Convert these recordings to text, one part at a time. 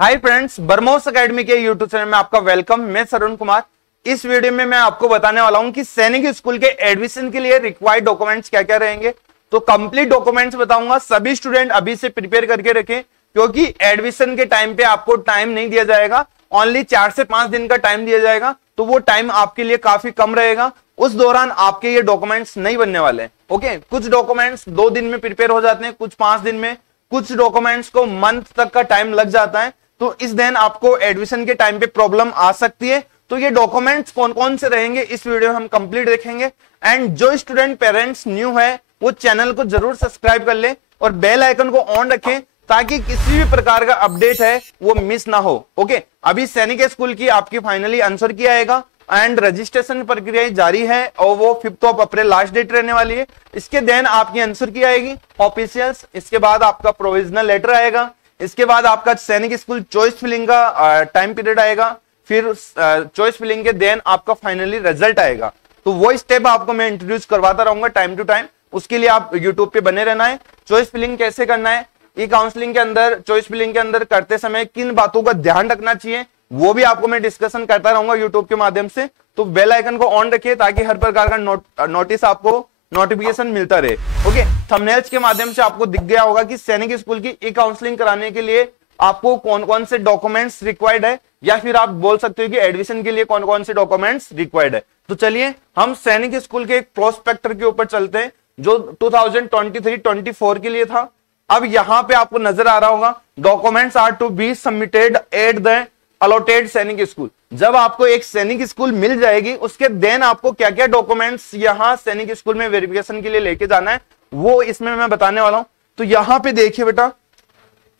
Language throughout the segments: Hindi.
हाय फ्रेंड्स, बरमोस एकेडमी के यूट्यूब चैनल में आपका वेलकम। मैं सरुण कुमार। इस वीडियो में मैं आपको बताने वाला हूं कि सैनिक स्कूल के एडमिशन के लिए रिक्वायर्ड डॉक्यूमेंट्स क्या क्या रहेंगे। तो कंप्लीट डॉक्यूमेंट्स बताऊंगा। सभी स्टूडेंट अभी से प्रिपेयर करके रखें, क्योंकि एडमिशन के टाइम पे आपको टाइम नहीं दिया जाएगा, ओनली 4 से 5 दिन का टाइम दिया जाएगा। तो वो टाइम आपके लिए काफी कम रहेगा, उस दौरान आपके ये डॉक्यूमेंट्स नहीं बनने वाले हैं। ओके, कुछ डॉक्यूमेंट्स 2 दिन में प्रिपेयर हो जाते हैं, कुछ 5 दिन में, कुछ डॉक्यूमेंट्स को मंथ तक का टाइम लग जाता है। तो इस दिन आपको एडमिशन के टाइम पे प्रॉब्लम आ सकती है। तो ये डॉक्यूमेंट्स कौन कौन से रहेंगे इस वीडियो में हम कंप्लीट देखेंगे। एंड जो स्टूडेंट पेरेंट्स न्यू है वो चैनल को जरूर सब्सक्राइब कर ले और बेल आइकन को ऑन रखें, ताकि किसी भी प्रकार का अपडेट है वो मिस ना हो। ओके, अभी सैनिक स्कूल की आपकी फाइनली आंसर किया आएगा एंड रजिस्ट्रेशन प्रक्रिया जारी है और वो 5 अप्रैल लास्ट डेट रहने वाली है। इसके देन आपकी आंसर की आएगी ऑफिशियल्स, इसके बाद आपका प्रोविजनल लेटर आएगा, इसके बाद आपका सैनिक स्कूल चॉइस फिलिंग का टाइम पीरियड आएगा, फिर चॉइस फिलिंग के देन आपका फाइनली रिजल्ट आएगा। तो वो स्टेप आपको मैं इंट्रोड्यूस करवाता रहूंगा टाइम टू टाइम। उसके लिए आप यूट्यूब पे बने रहना है। चॉइस फिलिंग कैसे करना है, ई काउंसलिंग के अंदर चॉइस फिलिंग के अंदर करते समय किन बातों का ध्यान रखना चाहिए, वो भी आपको मैं डिस्कशन करता रहूंगा यूट्यूब के माध्यम से। तो बेल आइकन को ऑन रखिए ताकि हर प्रकार का नोटिस आपको नोटिफिकेशन मिलता रहे। ओके, थंबनेल्स के माध्यम से आपको दिख गया होगा कि सैनिक स्कूल की ई काउंसलिंग कराने के लिए आपको कौन कौन से डॉक्यूमेंट्स रिक्वायर्ड है, या फिर आप बोल सकते हो कि एडमिशन के लिए कौन कौन से डॉक्यूमेंट्स रिक्वायर्ड है। तो चलिए हम सैनिक स्कूल के एक प्रोस्पेक्टर के ऊपर चलते हैं जो 2023-24 के लिए था। अब यहां पे आपको नजर आ रहा होगा documents are to be submitted at the allotted Sainik school. जब आपको एक सैनिक स्कूल मिल जाएगी उसके देन आपको क्या क्या डॉक्यूमेंट्स यहां सैनिक स्कूल में वेरिफिकेशन के लिए लेके जाना है, वो इसमें मैं बताने वाला हूं। तो यहां पे देखिए बेटा,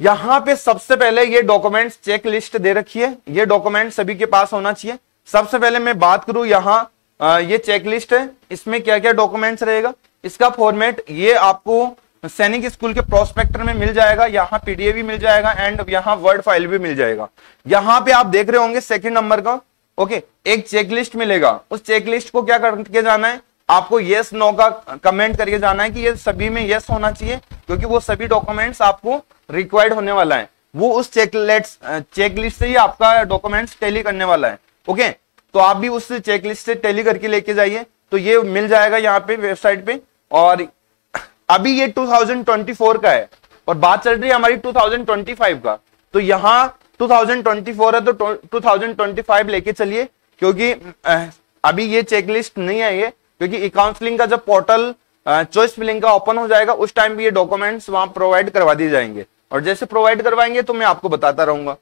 यहां पे सबसे पहले ये डॉक्यूमेंट्स चेक लिस्ट दे रखी है। ये डॉक्यूमेंट सभी के पास होना चाहिए। सबसे पहले मैं बात करूं यहाँ ये चेक लिस्ट है, इसमें क्या क्या डॉक्यूमेंट्स रहेगा, इसका फॉर्मेट ये आपको सैनिक स्कूल के प्रोस्पेक्टर में मिल जाएगा। यहाँ पीडीएफ भी मिल जाएगा एंड यहाँ वर्ड फाइल भी मिल जाएगा। यहाँ पे आप देख रहे होंगे सेकंड नंबर का ओके एक चेकलिस्ट मिलेगा। उस चेकलिस्ट को क्या करके जाना है, आपको यस नो का कमेंट करके जाना है कि ये सभी में यस होना चाहिए, क्योंकि वो सभी डॉक्यूमेंट्स आपको रिक्वायर्ड होने वाला है। वो उस चेकलिस्ट से ही आपका डॉक्यूमेंट्स टैली करने वाला है। ओके, तो आप भी उस चेकलिस्ट से टैली करके लेके जाइए। तो ये मिल जाएगा यहाँ पे वेबसाइट पे। और अभी ये 2024 का है और बात चल रही है हमारी 2025 का। तो यहाँ 2024 है तो 2025 लेके चलिए, क्योंकि अभी ये चेकलिस्ट नहीं आई है, क्योंकि ई काउंसलिंग का जब पोर्टल चॉइस फिलिंग का ओपन हो जाएगा उस टाइम भी ये डॉक्यूमेंट्स वहां प्रोवाइड करवा दिए जाएंगे, और जैसे प्रोवाइड करवाएंगे तो मैं आपको बताता रहूंगा।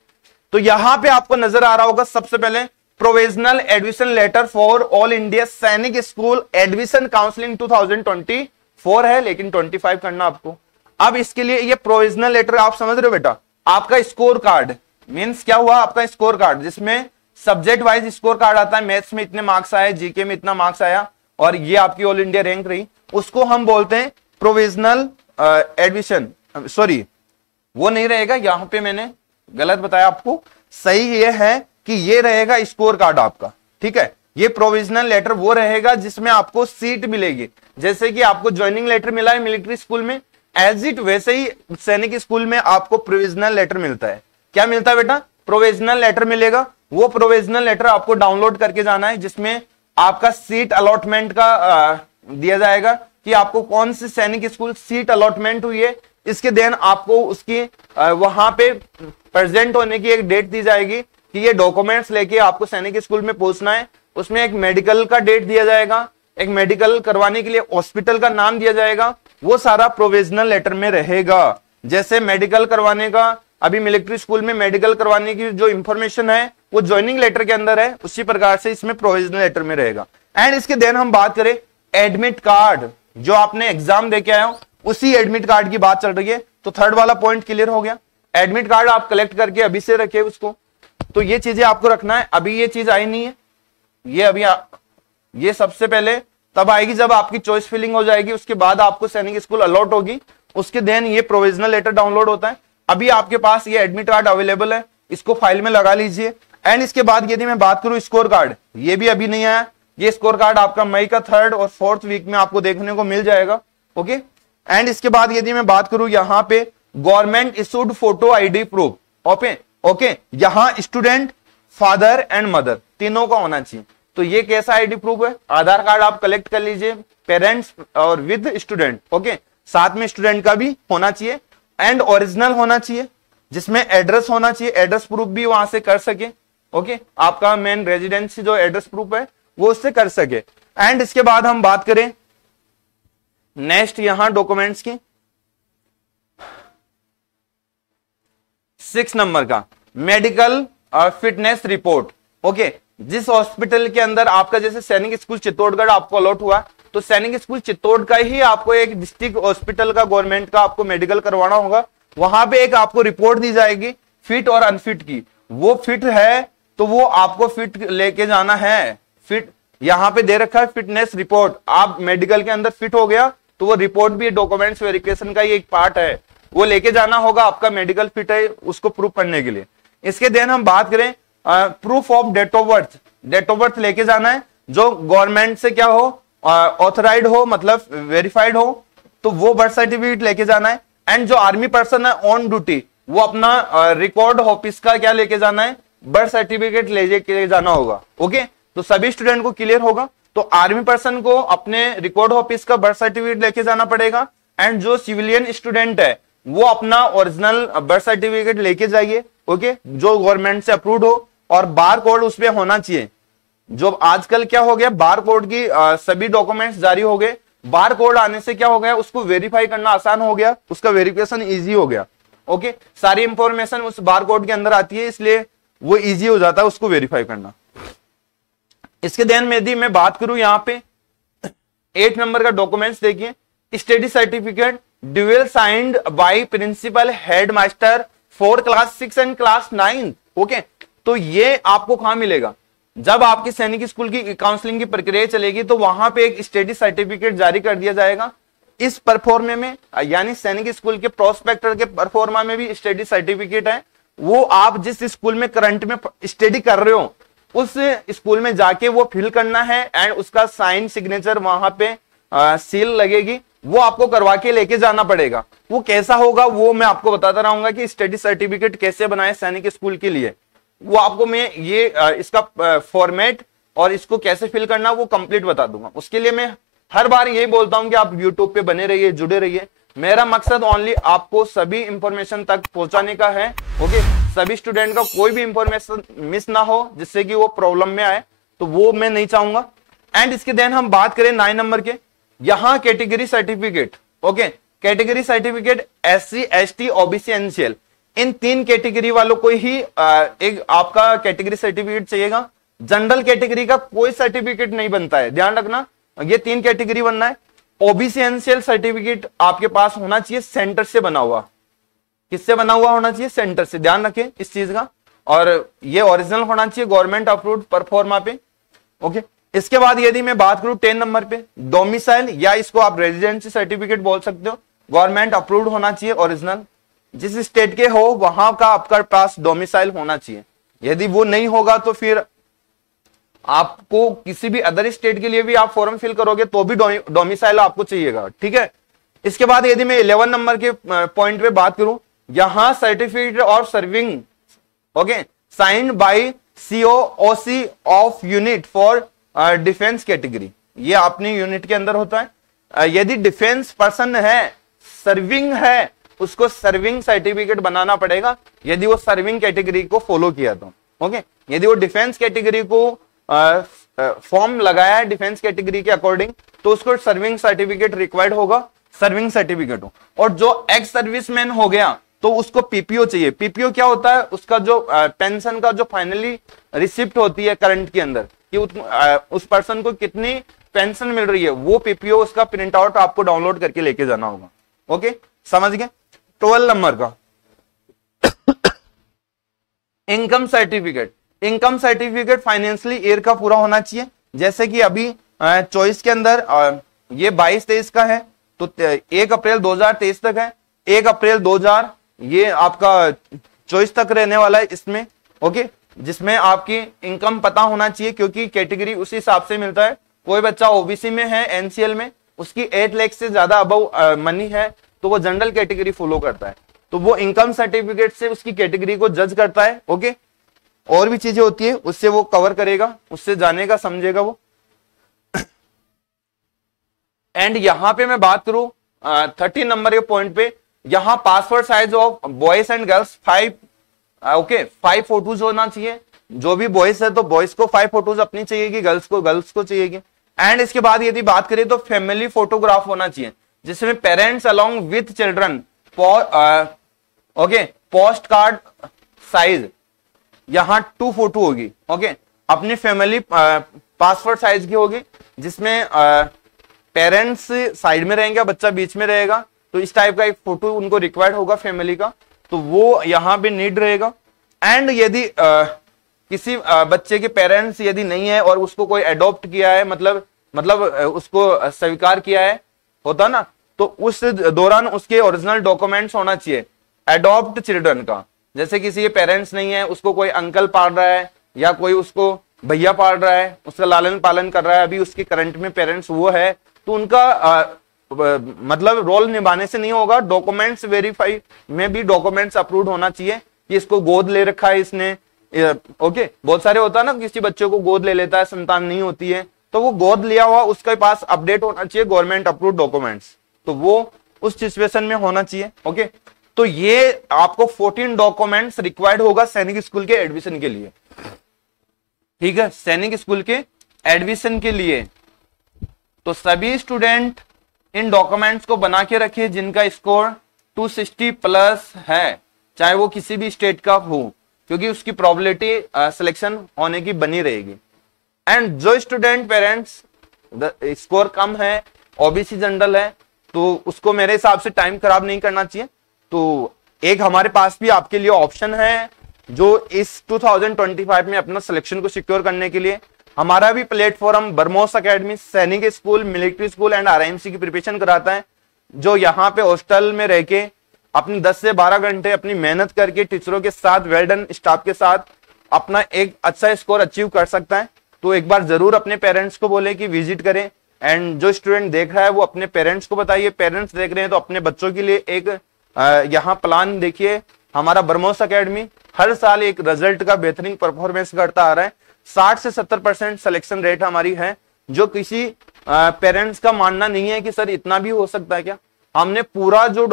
तो यहाँ पे आपको नजर आ रहा होगा सबसे पहले provisional admission letter for all India Sainik school admission counselling 2024 है, लेकिन 25 करना आपको। अब इसके लिए ये प्रोविजनल लेटर आप समझ रहे हो बेटा, आपका स्कोर कार्ड मींस क्या हुआ, आपका स्कोर कार्ड जिसमें सब्जेक्ट वाइज स्कोर कार्ड आता है। मैथ्स में इतने मार्क्स आए, जीके में इतना मार्क्स आया, और ये आपकी ऑल इंडिया रैंक रही, उसको हम बोलते हैं प्रोविजनल एडमिशन। सॉरी, वो नहीं रहेगा, यहां पे मैंने गलत बताया आपको। सही ये है कि ये रहेगा स्कोर कार्ड आपका, ठीक है। ये प्रोविजनल लेटर वो रहेगा जिसमें आपको सीट मिलेगी। जैसे कि आपको ज्वाइनिंग लेटर मिला है मिलिट्री स्कूल में, एज इट वैसे ही सैनिक स्कूल में आपको प्रोविजनल लेटर मिलता है। क्या मिलता है बेटा, प्रोविजनल लेटर मिलेगा। वो प्रोविजनल लेटर आपको डाउनलोड करके जाना है, जिसमें आपका सीट अलॉटमेंट का दिया जाएगा कि आपको कौन सी सैनिक स्कूल सीट अलॉटमेंट हुई है। इसके देन आपको उसकी वहां पे प्रेजेंट होने की एक डेट दी जाएगी कि ये डॉक्यूमेंट्स लेके आपको सैनिक स्कूल में पहुंचना है। उसमें एक मेडिकल का डेट दिया जाएगा, एक मेडिकल करवाने के लिए हॉस्पिटल का नाम दिया जाएगा। वो सारा प्रोविजनल लेटर में रहेगा। जैसे मेडिकल करवाने का, अभी मिलिट्री स्कूल में मेडिकल करवाने की जो इंफॉर्मेशन है वो ज्वाइनिंग लेटर के अंदर है, उसी प्रकार से इसमें प्रोविजनल लेटर में रहेगा। एंड इसके देन हम बात करें एडमिट कार्ड, जो आपने एग्जाम देके आए हो उसी एडमिट कार्ड की बात चल रही है। तो थर्ड वाला पॉइंट क्लियर हो गया। एडमिट कार्ड आप कलेक्ट करके अभी से रखे उसको। तो ये चीजें आपको रखना है। अभी ये चीज आई नहीं है, ये अभी ये सबसे पहले तब आएगी जब आपकी चॉइस फिलिंग हो जाएगी, उसके बाद आपको सैनिक स्कूल अलॉट होगी, उसके देन ये प्रोविजनल लेटर डाउनलोड होता है। अभी आपके पास ये एडमिट कार्ड अवेलेबल है, इसको फाइल में लगा लीजिए। एंड इसके बाद यदि मैं बात करूं स्कोर कार्ड, ये भी अभी नहीं आया। ये स्कोर कार्ड आपका मई का 3rd और 4th वीक में आपको देखने को मिल जाएगा। ओके, एंड इसके बाद यदि मैं बात करूं यहाँ पे government issued photo ID proof, okay, okay, यहां स्टूडेंट, फादर एंड मदर तीनों का होना चाहिए। तो ये कैसा आईडी प्रूफ है? आधार कार्ड आप कलेक्ट कर लीजिए, पेरेंट्स और विद स्टूडेंट, ओके, साथ में स्टूडेंट का भी होना चाहिए एंड ओरिजिनल होना चाहिए, जिसमें एड्रेस होना चाहिए, एड्रेस प्रूफ भी वहां से कर सके, ओके, आपका मेन रेजिडेंस जो एड्रेस प्रूफ है वो उससे कर सके। एंड इसके बाद हम बात करें नेक्स्ट यहां डॉक्यूमेंट्स की, 6 नंबर का मेडिकल फिटनेस रिपोर्ट, ओके, जिस हॉस्पिटल के अंदर आपका जैसे सैनिक स्कूल चित्तौड़गढ़ आपको अलॉट हुआ, तो सैनिक स्कूल चित्तौड़ का ही आपको एक डिस्ट्रिक्ट हॉस्पिटल का गवर्नमेंट का आपको मेडिकल करवाना होगा, वहां पे एक आपको रिपोर्ट दी जाएगी फिट और अनफिट की। वो फिट है तो वो आपको फिट लेके जाना है, फिट यहां पे दे रखा है फिटनेस रिपोर्ट, आप मेडिकल के अंदर फिट हो गया तो वो रिपोर्ट भी डॉक्यूमेंट्स वेरिफिकेशन का ही एक पार्ट है, वो लेके जाना होगा, आपका मेडिकल फिट है उसको प्रूफ करने के लिए। इसके देन हम बात करें proof of date of birth, date of birth लेके जाना है, जो गवर्नमेंट से क्या हो ऑथराइज हो, मतलब वेरीफाइड हो, तो वो बर्थ सर्टिफिकेट लेके जाना है। एंड जो आर्मी पर्सन है ऑन ड्यूटी, वो अपना रिकॉर्ड ऑफिस का क्या लेके जाना है, बर्थ सर्टिफिकेट लेके जाना होगा, ओके। तो सभी स्टूडेंट को क्लियर होगा, तो आर्मी पर्सन को अपने रिकॉर्ड ऑफिस का बर्थ सर्टिफिकेट लेके जाना पड़ेगा, एंड जो सिविलियन स्टूडेंट है वो अपना ओरिजिनल बर्थ सर्टिफिकेट लेके जाइए, ओके, जो गवर्नमेंट से अप्रूव्ड हो, और बार कोड उस पर होना चाहिए। जो आजकल क्या हो गया, बार कोड की सभी डॉक्यूमेंट्स जारी हो गए, बार कोड आने से क्या हो गया, उसको वेरीफाई करना आसान हो गया, उसका वेरिफिकेशन इजी हो गया, ओके, सारी इंफॉर्मेशन उस बार कोड के अंदर आती है, इसलिए वो इजी हो जाता है उसको वेरीफाई करना। इसके देन में यदि मैं बात करूं यहाँ पे 8 नंबर का डॉक्यूमेंट्स देखिए, study certificate duly signed by principal head master for class 6 and class 9, okay. तो ये आपको कहां मिलेगा, जब आपकी सैनिक स्कूल की काउंसलिंग की प्रक्रिया चलेगी तो वहां पे एक स्टडी सर्टिफिकेट जारी कर दिया जाएगा। इस परफॉर्मे में यानी सैनिक स्कूल के प्रोस्पेक्टर के परफॉर्मा में भी स्टडी सर्टिफिकेट है, वो आप जिस स्कूल में करंट में स्टडी कर रहे हो उस स्कूल में जाके वो फिल करना है, एंड उसका साइन सिग्नेचर वहां पे सील लगेगी, वो आपको करवा के लेके जाना पड़ेगा। वो कैसा होगा वो मैं आपको बताता रहूंगा कि स्टडी सर्टिफिकेट कैसे बनाए सैनिक स्कूल के लिए, वो आपको मैं ये इसका फॉर्मेट और इसको कैसे फिल करना वो कंप्लीट बता दूंगा। उसके लिए मैं हर बार यही बोलता हूं कि आप यूट्यूब पे बने रहिए, जुड़े रहिए, मेरा मकसद ओनली आपको सभी इंफॉर्मेशन तक पहुंचाने का है, ओके, सभी स्टूडेंट का कोई भी इंफॉर्मेशन मिस ना हो जिससे कि वो प्रॉब्लम में आए, तो वो मैं नहीं चाहूंगा। एंड इसके देन हम बात करें 9 नंबर के, यहां category certificate, okay, category certificate SC ST OBC NCL, इन 3 कैटेगरी वालों को ही एक आपका कैटेगरी सर्टिफिकेट चाहिएगा। जनरल कैटेगरी का कोई सर्टिफिकेट नहीं बनता है, ध्यान रखना, ये 3 कैटेगरी बनना है। OBC NCL सर्टिफिकेट आपके पास होना चाहिए सेंटर से बना हुआ, किससे बना हुआ होना चाहिए, सेंटर से, ध्यान रखें इस चीज का, और ये ओरिजिनल होना चाहिए गवर्नमेंट अप्रूव्ड परफॉर्मा पे, ओके। इसके बाद यदि मैं बात करूं 10 नंबर पे, डोमिसाइल या इसको आप रेजिडेंसी सर्टिफिकेट बोल सकते हो, गवर्नमेंट अप्रूव्ड होना चाहिए ओरिजिनल, जिस स्टेट के हो वहां का आपका पास डोमिसाइल होना चाहिए। यदि वो नहीं होगा तो फिर आपको किसी भी अदर स्टेट के लिए भी आप फॉर्म फिल करोगे तो भी डोमिसाइल आपको चाहिएगा, ठीक है। इसके बाद यदि मैं 11 नंबर के पॉइंट पे बात करूं, यहां certificate of serving, okay, signed by COOC of unit for defence category, ये अपनी यूनिट के अंदर होता है। यदि डिफेंस पर्सन है, सर्विंग है, उसको सर्विंग सर्टिफिकेट बनाना पड़ेगा, यदि वो सर्विंग कैटेगरी को फॉलो किया तो, ओके। यदि वो डिफेंस कैटेगरी को फॉर्म लगाया है डिफेंस कैटेगरी के अकॉर्डिंग, तो उसको सर्विंग सर्टिफिकेट रिक्वायर्ड होगा, सर्विंग सर्टिफिकेट हो। और जो एक्स सर्विसमैन हो गया तो उसको PPO चाहिए। PPO क्या होता है, उसका जो पेंशन का जो फाइनली रिसिप्ट होती है करंट के अंदर कि उस पर्सन को कितनी पेंशन मिल रही है, वो PPO उसका प्रिंट आउट आपको डाउनलोड करके लेके जाना होगा, ओके, समझ गए। 12 नंबर का income certificate, income certificate financially year का पूरा होना चाहिए, जैसे कि अभी चॉइस के अंदर ये 22-23 का है तो 1 अप्रैल 2023 तक है, 1 अप्रैल 2000 ये आपका चॉइस तक रहने वाला है इसमें, ओके, जिसमें आपकी इनकम पता होना चाहिए क्योंकि कैटेगरी उसी हिसाब से मिलता है। कोई बच्चा OBC में है, NCL में उसकी 8 लाख से ज्यादा अबव मनी है तो वो जनरल कैटेगरी फॉलो करता है। तो वो इनकम सर्टिफिकेट से उसकी कैटेगरी को जज करता है। ओके, और भी चीजें होती है उससे वो कवर करेगा, उससे जानेगा समझेगा वो। एंड यहां पे मैं बात करूं 13 नंबर के पॉइंट पे, यहां passport size of boys and girls 5 photos होना चाहिए। जो भी बॉयज है तो बॉयज को 5 फोटोज अपनी चाहिएगी, गर्ल्स को चाहिएगी। एंड इसके बाद यदि बात करें तो फैमिली फोटोग्राफ होना चाहिए जिसमें parents along with children, okay, post card size यहां 2 फोटो होगी। ओके, अपनी फैमिली पासपोर्ट साइज की होगी जिसमें पेरेंट्स साइड में रहेंगे, बच्चा बीच में रहेगा, तो इस टाइप का एक फोटो उनको रिक्वायर्ड होगा फैमिली का, तो वो यहां पे नीड रहेगा। एंड यदि किसी बच्चे के पेरेंट्स यदि नहीं है और उसको कोई अडॉप्ट किया है, मतलब उसको स्वीकार किया है, होता ना, तो उस दौरान उसके ओरिजिनल डॉक्यूमेंट्स होना चाहिए अडॉप्ट चिल्ड्रन का। जैसे किसी के पेरेंट्स नहीं है, उसको कोई अंकल पाल रहा है या कोई उसको भैया पाल रहा है, उसका लालन पालन कर रहा है, अभी उसके करंट में पेरेंट्स वो है, तो उनका मतलब रोल निभाने से नहीं होगा। डॉक्यूमेंट्स वेरीफाई में भी डॉक्यूमेंट्स अप्रूव्ड होना चाहिए कि इसको गोद ले रखा है इसने। ओके, बहुत सारे होता है ना, किसी बच्चे को गोद ले लेता है, संतान नहीं होती है, तो वो गोद लिया हुआ उसके पास अपडेट होना चाहिए गवर्नमेंट अप्रूव्ड डॉक्यूमेंट्स, तो वो उस सिचुएशन में होना चाहिए। ओके, तो ये आपको 14 डॉक्यूमेंट्स रिक्वायर्ड होगा सैनिक स्कूल के एडमिशन के लिए। ठीक है, सैनिक स्कूल के एडमिशन के लिए तो सभी स्टूडेंट इन डॉक्यूमेंट्स को बना के रखिए जिनका स्कोर 260 प्लस है, चाहे वो किसी भी स्टेट का हो, क्योंकि उसकी प्रोबेबिलिटी सिलेक्शन होने की बनी रहेगी। एंड जो स्टूडेंट पेरेंट्स स्कोर कम है, ओबीसी जनरल है, तो उसको मेरे हिसाब से टाइम खराब नहीं करना चाहिए। तो एक हमारे पास भी आपके लिए ऑप्शन है, जो इस 2025 में अपना सिलेक्शन को सिक्योर करने के लिए हमारा भी प्लेटफॉर्म ब्रह्मोस एकेडमी सैनिक school, military school and RIMC की प्रिपरेशन कराता है, जो यहाँ पे हॉस्टल में रह के अपनी 10 से 12 घंटे अपनी मेहनत करके टीचरों के साथ, वेल डन स्टाफ के साथ अपना एक अच्छा स्कोर अचीव कर सकता है। तो एक बार जरूर अपने पेरेंट्स को बोले कि विजिट करें। एंड जो स्टूडेंट देख रहा है वो अपने पेरेंट्स को बताइए, पेरेंट्स देख रहे हैं तो अपने बच्चों के लिए एक यहाँ प्लान देखिए। हमारा ब्रह्मोस एकेडमी हर साल एक रिजल्ट का बेहतरीन परफॉर्मेंस करता आ रहा है। 60 से 70% सिलेक्शन रेट हमारी है, जो किसी पेरेंट्स का मानना नहीं है कि सर इतना भी हो सकता है क्या। हमने पूरा जो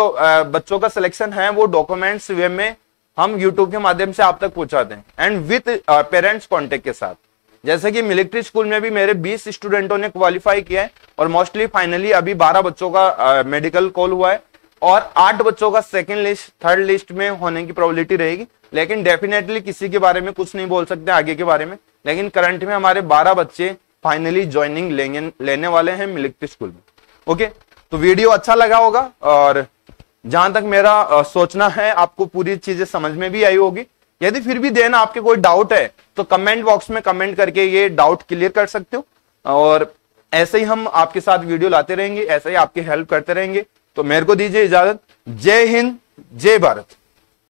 बच्चों का सिलेक्शन है वो डॉक्यूमेंट्स वे में हम यूट्यूब के माध्यम से आप तक पहुंचाते हैं एंड विथ पेरेंट्स कॉन्टेक्ट के साथ। जैसे कि मिलिट्री स्कूल में भी मेरे 20 स्टूडेंटों ने क्वालिफाई किया है और मोस्टली फाइनली अभी 12 बच्चों का मेडिकल कॉल हुआ है और 8 बच्चों का सेकंड लिस्ट, थर्ड लिस्ट में होने की प्रोबेबिलिटी रहेगी। लेकिन डेफिनेटली किसी के बारे में कुछ नहीं बोल सकते आगे के बारे में, लेकिन करंट में हमारे 12 बच्चे फाइनली ज्वाइनिंग लेने वाले हैं मिलिट्री स्कूल में। ओके, तो वीडियो अच्छा लगा होगा और जहां तक मेरा सोचना है आपको पूरी चीजें समझ में भी आई होगी। यदि फिर भी देना आपके कोई डाउट है तो कमेंट बॉक्स में कमेंट करके ये डाउट क्लियर कर सकते हो, और ऐसे ही हम आपके साथ वीडियो लाते रहेंगे, ऐसे ही आपकी हेल्प करते रहेंगे। तो मेरे को दीजिए इजाजत। जय हिंद, जय भारत।